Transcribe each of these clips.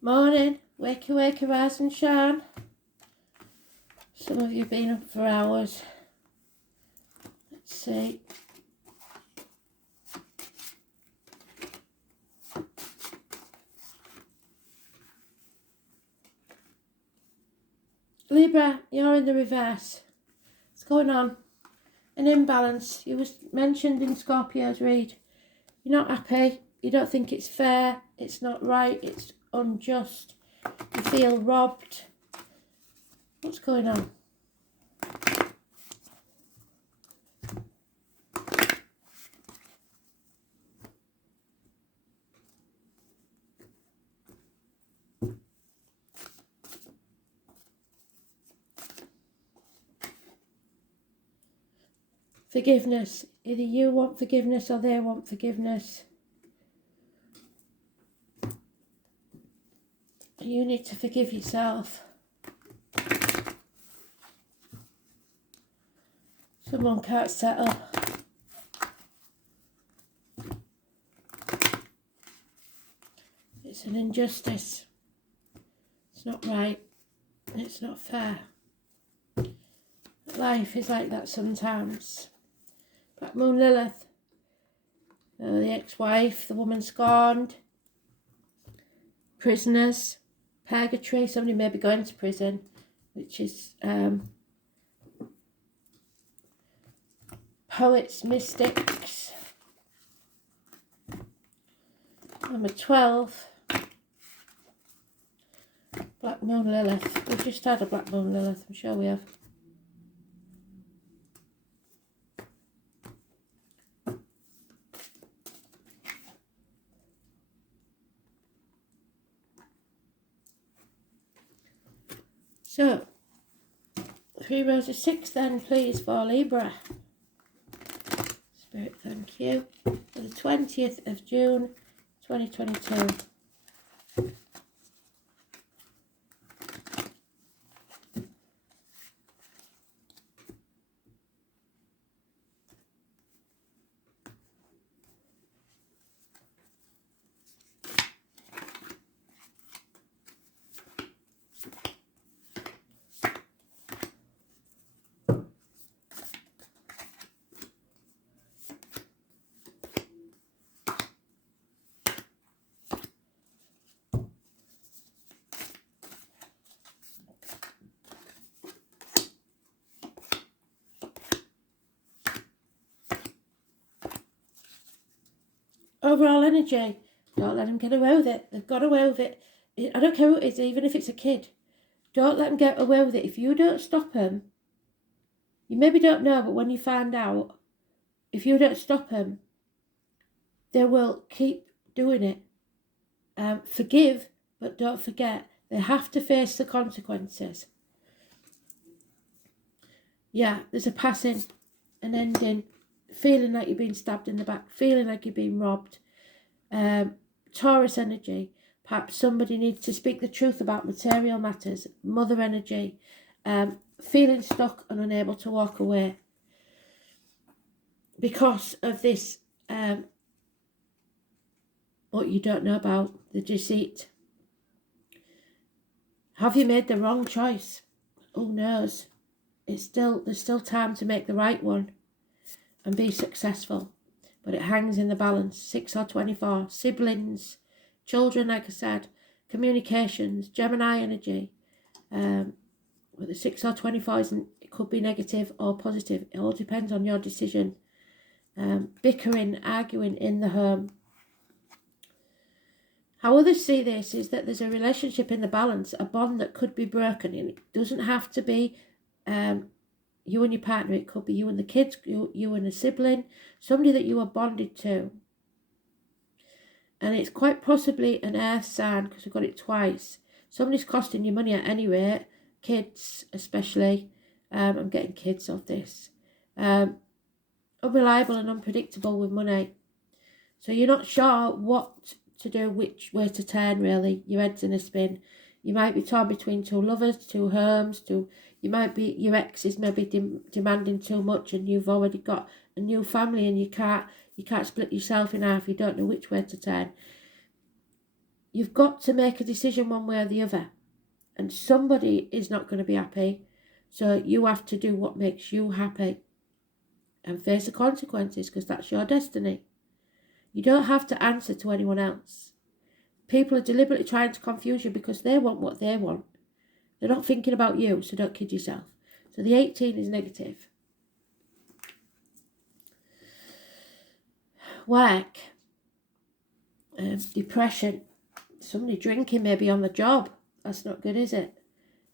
Morning, wakey wakey, rise and shine. Some of you have been up for hours. Let's see. Libra, you're in the reverse. What's going on? An imbalance. You was mentioned in Scorpio's read. You're not happy. You don't think it's fair. It's not right. It's unjust. You feel robbed. What's going on? Forgiveness. Either you want forgiveness or they want forgiveness. You need to forgive yourself. Someone can't settle. It's an injustice. It's not right. It's not fair. Life is like that sometimes. Black Moon Lilith. The ex-wife, the woman scorned. Prisoners. Purgatory. Somebody may be going to prison, which is poets, mystics. Number 12. Black Moon Lilith. We've just had a Black Moon Lilith, I'm sure we have. So, 3 rows of 6 then, please, for Libra. Spirit, thank you. For the 20th of June, 2022. Overall energy, don't let them get away with it. They've got away with it. I don't care who it is, even if it's a kid. Don't let them get away with it. If you don't stop them, you maybe don't know, but when you find out, if you don't stop them, they will keep doing it. Forgive, but don't forget, they have to face the consequences. Yeah, there's a passing, an ending, feeling like you're being stabbed in the back, feeling like you're being robbed. Taurus energy, perhaps somebody needs to speak the truth about material matters. Mother energy, feeling stuck and unable to walk away because of this, what you don't know about, the deceit. Have you made the wrong choice? Who knows? There's still time to make the right one and be successful, but it hangs in the balance. 6 or 24. Siblings, children, like I said, communications, Gemini energy. With the 6 or 24 it could be negative or positive. It all depends on your decision. Bickering, arguing in the home. How others see this is that there's a relationship in the balance, a bond that could be broken. And it doesn't have to be you and your partner. It could be you and the kids, you and a sibling, somebody that you are bonded to. And it's quite possibly an earth sign because we've got it twice. Somebody's costing you money at any rate, kids especially. I'm getting kids off this. Unreliable and unpredictable with money. So you're not sure what to do, which way to turn really. Your head's in a spin. You might be torn between 2 lovers, 2 homes, you might be, your ex is maybe demanding too much and you've already got a new family and you can't split yourself in half. You don't know which way to turn. you've got to make a decision one way or the other. And somebody is not going to be happy. So you have to do what makes you happy. And face the consequences, because that's your destiny. You don't have to answer to anyone else. People are deliberately trying to confuse you because they want what they want. They're not thinking about you, so don't kid yourself. So the 18 is negative. Work. Depression. Somebody drinking maybe on the job. That's not good, is it?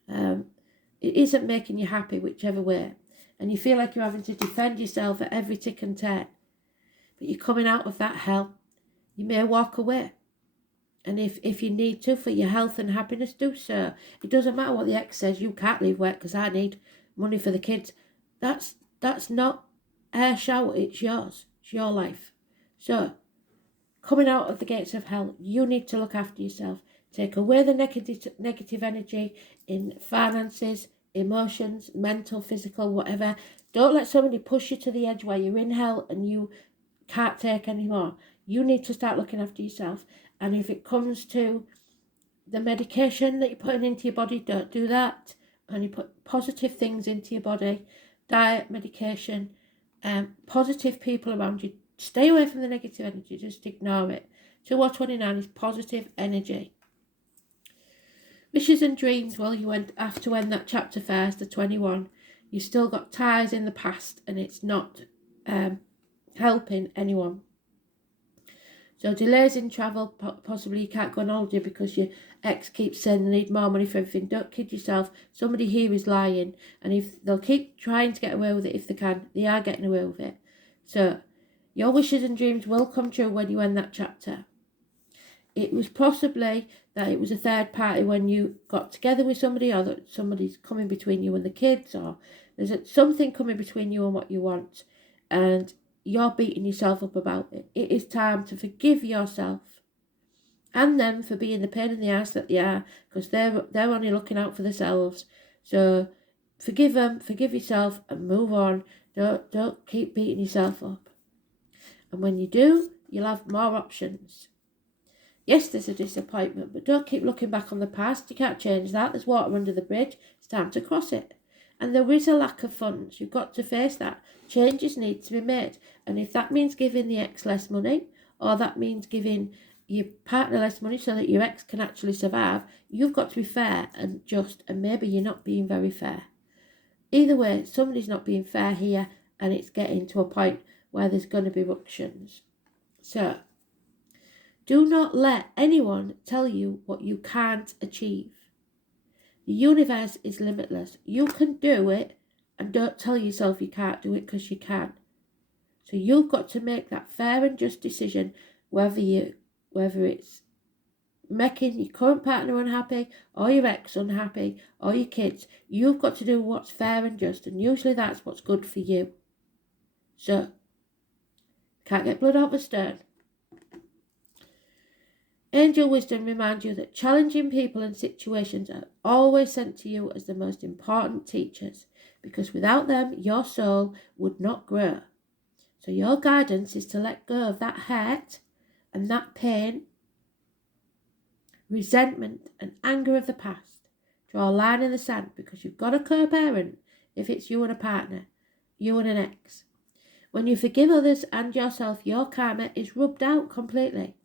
It isn't making you happy whichever way. And you feel like you're having to defend yourself at every tick and turn. But you're coming out of that hell. You may walk away. And if you need to for your health and happiness, do so. It doesn't matter what the ex says. You can't leave work because I need money for the kids. That's not her shower. It's yours. It's your life. So, coming out of the gates of hell, you need to look after yourself. Take away the negative energy in finances, emotions, mental, physical, whatever. Don't let somebody push you to the edge where you're in hell and you can't take anymore. You need to start looking after yourself. And if it comes to the medication that you're putting into your body, don't do that. Only put positive things into your body. Diet, medication, positive people around you. Stay away from the negative energy. Just ignore it. 2 or 29 is positive energy. Wishes and dreams. Well, you have to end that chapter first, the 21. You've still got ties in the past and it's not helping anyone. So delays in travel, possibly you can't go on holiday because your ex keeps saying they need more money for everything. Don't kid yourself. Somebody here is lying. And if they'll keep trying to get away with it if they can, they are getting away with it. So your wishes and dreams will come true when you end that chapter. It was possibly that it was a third party when you got together with somebody, or that somebody's coming between you and the kids, or there's something coming between you and what you want. And you're beating yourself up about it. It is time to forgive yourself and them for being the pain in the ass that they are, because they're only looking out for themselves. So forgive them, forgive yourself, and move on. Don't keep beating yourself up. And when you do, you'll have more options. Yes, there's a disappointment, but don't keep looking back on the past. You can't change that. There's water under the bridge. It's time to cross it. And there is a lack of funds. You've got to face that. Changes need to be made. And if that means giving the ex less money, or that means giving your partner less money so that your ex can actually survive, you've got to be fair and just, and maybe you're not being very fair. Either way, somebody's not being fair here, and it's getting to a point where there's going to be ructions. So, do not let anyone tell you what you can't achieve. The universe is limitless. You can do it, and don't tell yourself you can't do it, because you can. So you've got to make that fair and just decision, whether it's making your current partner unhappy, or your ex unhappy, or your kids. You've got to do what's fair and just, and usually that's what's good for you. So, can't get blood off a stone. Angel wisdom reminds you that challenging people and situations are always sent to you as the most important teachers, because without them, your soul would not grow. So your guidance is to let go of that hurt and that pain, resentment and anger of the past. Draw a line in the sand, because you've got a co-parent if it's you and a partner, you and an ex. When you forgive others and yourself, your karma is rubbed out completely.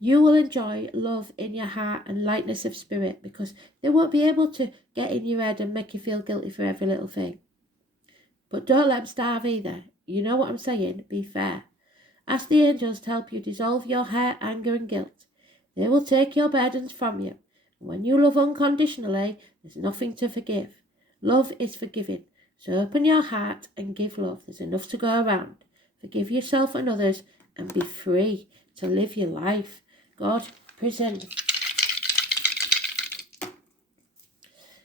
You will enjoy love in your heart and lightness of spirit, because they won't be able to get in your head and make you feel guilty for every little thing. But don't let them starve either. You know what I'm saying? Be fair. Ask the angels to help you dissolve your hurt, anger and guilt. They will take your burdens from you. And when you love unconditionally, there's nothing to forgive. Love is forgiving. So open your heart and give love. There's enough to go around. Forgive yourself and others and be free to live your life. God, present.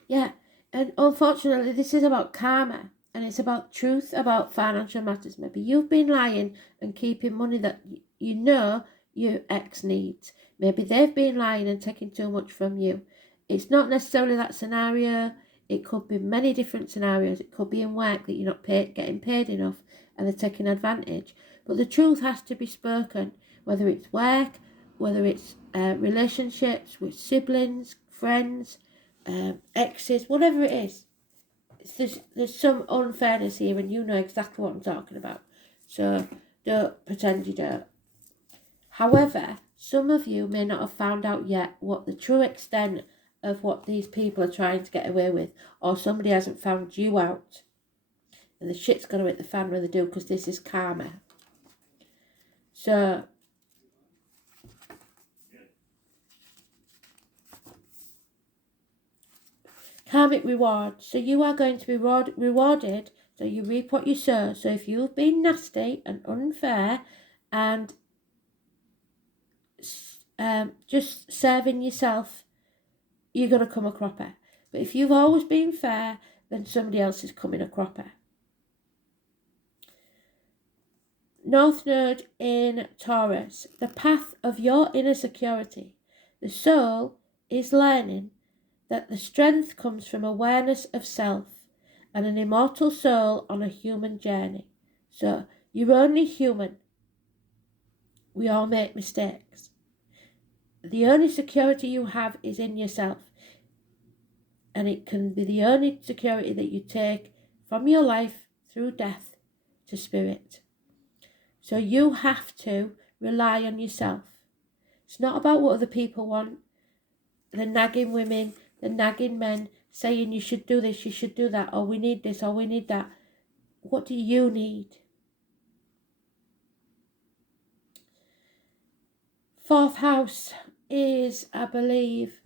Yeah, and unfortunately, this is about karma, and it's about truth about financial matters. Maybe you've been lying and keeping money that you know your ex needs. Maybe they've been lying and taking too much from you. It's not necessarily that scenario. It could be many different scenarios. It could be in work that you're not getting paid enough and they're taking advantage. But the truth has to be spoken, whether it's work, whether it's relationships with siblings, friends, exes, whatever it is. There's some unfairness here, and you know exactly what I'm talking about. So don't pretend you don't. However, some of you may not have found out yet what the true extent of what these people are trying to get away with, or somebody hasn't found you out. And the shit's going to hit the fan when they do, because this is karma. So, karmic reward. So you are going to be rewarded, so you reap what you sow. So if you've been nasty and unfair and just serving yourself, you're going to come a cropper. But if you've always been fair, then somebody else is coming a cropper. North Node in Taurus, the path of your inner security. The soul is learning that the strength comes from awareness of self and an immortal soul on a human journey. So, you're only human. We all make mistakes. The only security you have is in yourself. And it can be the only security that you take from your life through death to spirit. So you have to rely on yourself. It's not about what other people want. The nagging women, the nagging men saying you should do this, you should do that, or we need this, or we need that. What do you need? Fourth house is, I believe,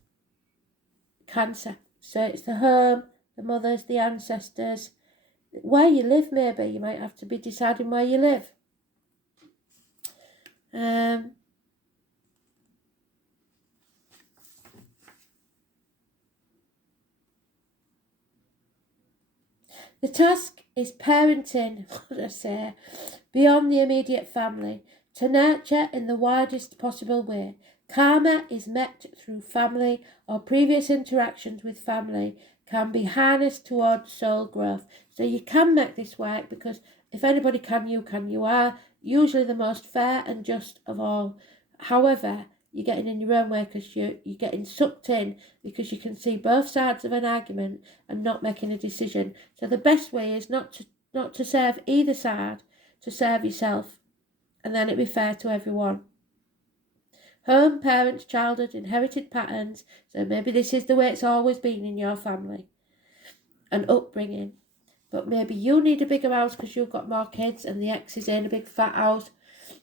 Cancer. So it's the home, the mothers, the ancestors. Where you live, maybe. You might have to be deciding where you live. The task is parenting, what did I say, beyond the immediate family, to nurture in the widest possible way. Karma is met through family, or previous interactions with family can be harnessed towards soul growth. So you can make this work, because if anybody can, you can. You are usually the most fair and just of all. However, you're getting in your own way, because you're getting sucked in, because you can see both sides of an argument and not making a decision. So the best way is not to serve either side, to serve yourself, and then it'd be fair to everyone. Home, parents, childhood, inherited patterns. So maybe this is the way it's always been in your family and upbringing. But maybe you need a bigger house because you've got more kids and the ex is in a big fat house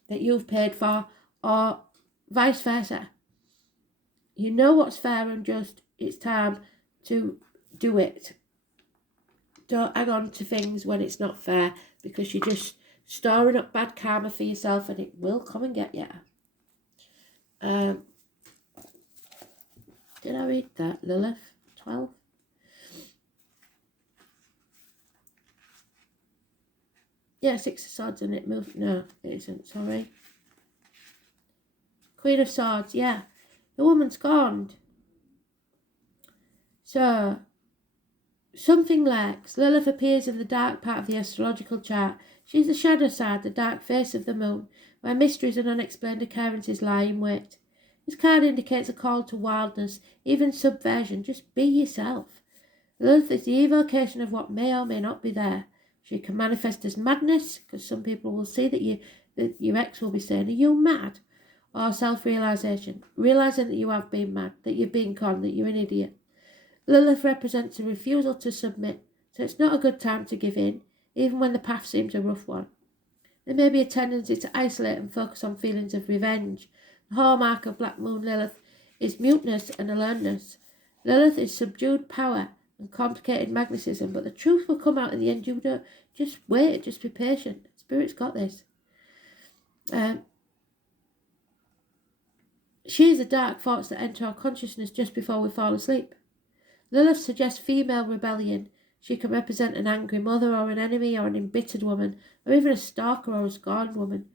that you've paid for, or vice versa. You know what's fair and just. It's time to do it. Don't hang on to things when it's not fair, because you're just storing up bad karma for yourself, and it will come and get you. Did I read that? Lilith 12? Yeah, 6 of Swords, and it moved. No, it isn't, sorry. Queen of Swords, yeah. The woman's gone. So, something lurks. Lilith appears in the dark part of the astrological chart. She's the shadow side, the dark face of the moon, where mysteries and unexplained occurrences lie in wait. This card indicates a call to wildness, even subversion. Just be yourself. Lilith is the evocation of what may or may not be there. She can manifest as madness, because some people will see that your ex will be saying, "Are you mad?" Or self-realisation, realising that you have been mad, that you've been conned, that you're an idiot. Lilith represents a refusal to submit, so it's not a good time to give in, even when the path seems a rough one. There may be a tendency to isolate and focus on feelings of revenge. The hallmark of Black Moon Lilith is muteness and aloneness. Lilith is subdued power and complicated magnetism, but the truth will come out in the end. You don't, just wait, just be patient. Spirit's got this. She is the dark thoughts that enter our consciousness just before we fall asleep. Lilith suggests female rebellion. She can represent an angry mother, or an enemy, or an embittered woman, or even a stalker or a scorned woman.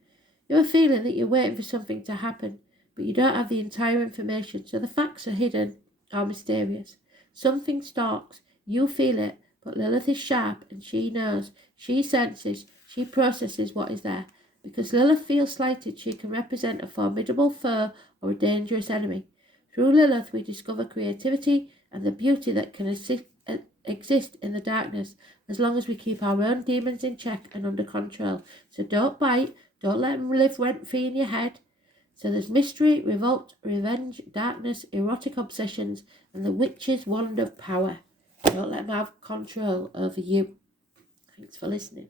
You have a feeling that you're waiting for something to happen, but you don't have the entire information, so the facts are hidden or mysterious. Something stalks, you feel it, but Lilith is sharp, and she knows, she senses, she processes what is there. Because Lilith feels slighted, she can represent a formidable foe or a dangerous enemy. Through Lilith, we discover creativity and the beauty that can exist in the darkness, as long as we keep our own demons in check and under control. So don't bite, don't let them live rent-free in your head. So there's mystery, revolt, revenge, darkness, erotic obsessions, and the witch's wand of power. Don't let them have control over you. Thanks for listening.